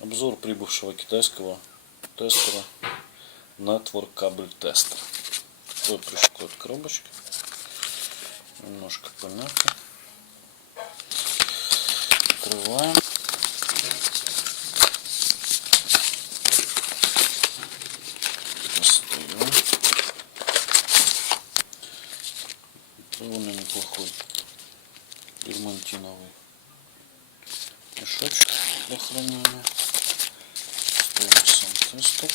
Обзор прибывшего китайского тестера Network Cable Tester. Такой пришло от коробочки. Немножко помято. Открываем. Достаем. Довольно неплохой дермантиновый мешочек для хранения. Ставим сам тестер.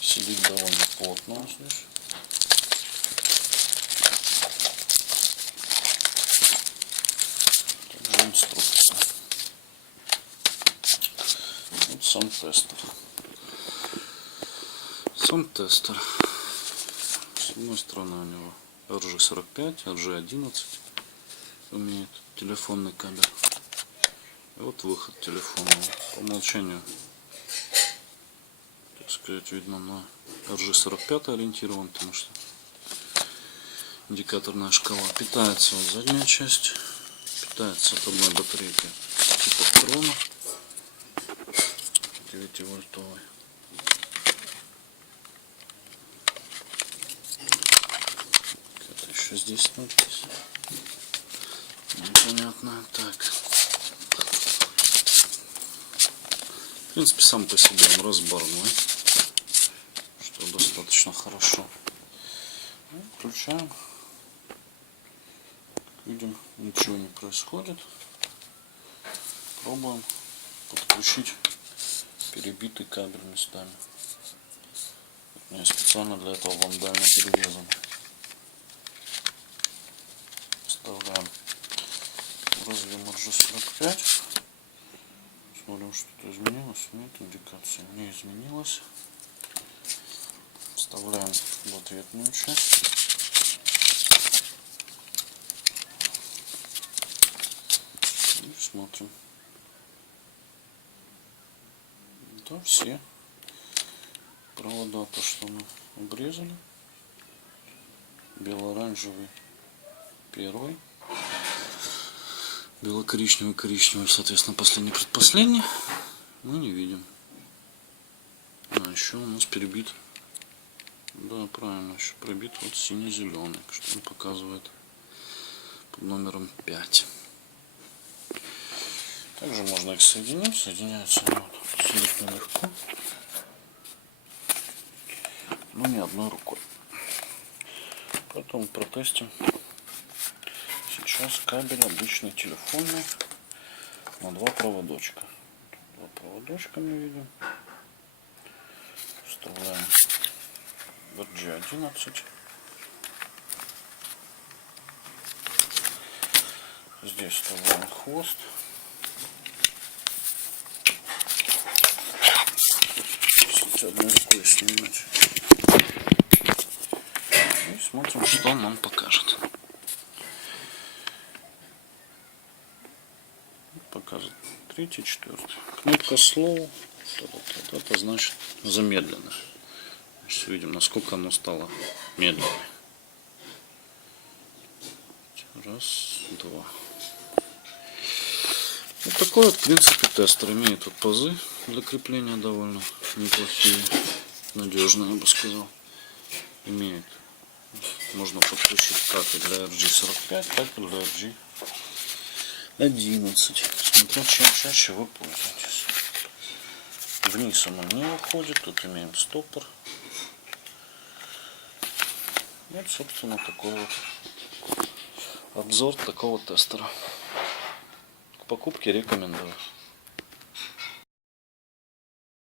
Сидит довольно плотно вот здесь. Также инструкция. Вот сам тестер. Сам тестер. С одной стороны у него RG45, RG11 имеет телефонный кабель. И вот выход телефонного. По умолчанию, так сказать, видно на RG45 ориентирован, потому что индикаторная шкала. Питается вот задняя часть. Питается от одной батарейки типа крона 9 вольтовой. Это еще здесь надпись. Непонятно. Так. В принципе, сам по себе он разборной, что достаточно хорошо. Включаем. Как видим, ничего не происходит. Пробуем подключить перебитый кабель местами. У меня специально для этого вандально перерезан. Вставляем разъем RG45. Смотрим, что-то изменилось. Нет, индикация не изменилась. Вставляем в ответную часть. И смотрим. Да, все провода, то, что мы обрезали. Бело-оранжевый первый. Бело-коричневый, коричневый, соответственно, последний, предпоследний. Мы не видим. А еще у нас перебит. Да, правильно, еще пробит вот сине-зеленый, что он показывает под номером 5. Также можно их соединить. Соединяются они вот абсолютно легко. Но не одной рукой. Поэтому протестим. Сейчас кабель обычный телефонный на 2 проводочка. 2 проводочка мы видим. Вставляем в RG11. Здесь вставляем хвост. Одной рукой снимать. И смотрим, что он нам покажет. Показывает 3, 4. Кнопка slow. Это значит замедленно. Сейчас видим, насколько оно стало медленным. Раз, два. Вот такой вот, в принципе, тестер. Имеет вот пазы для крепления довольно неплохие, надежные, я бы сказал. Имеет, можно подключить как и для RG45, так и для RG11. Смотря чем чаще вы пользуетесь. Вниз оно не уходит, тут имеем стопор. Вот, собственно, такой вот обзор такого тестера. К покупке рекомендую.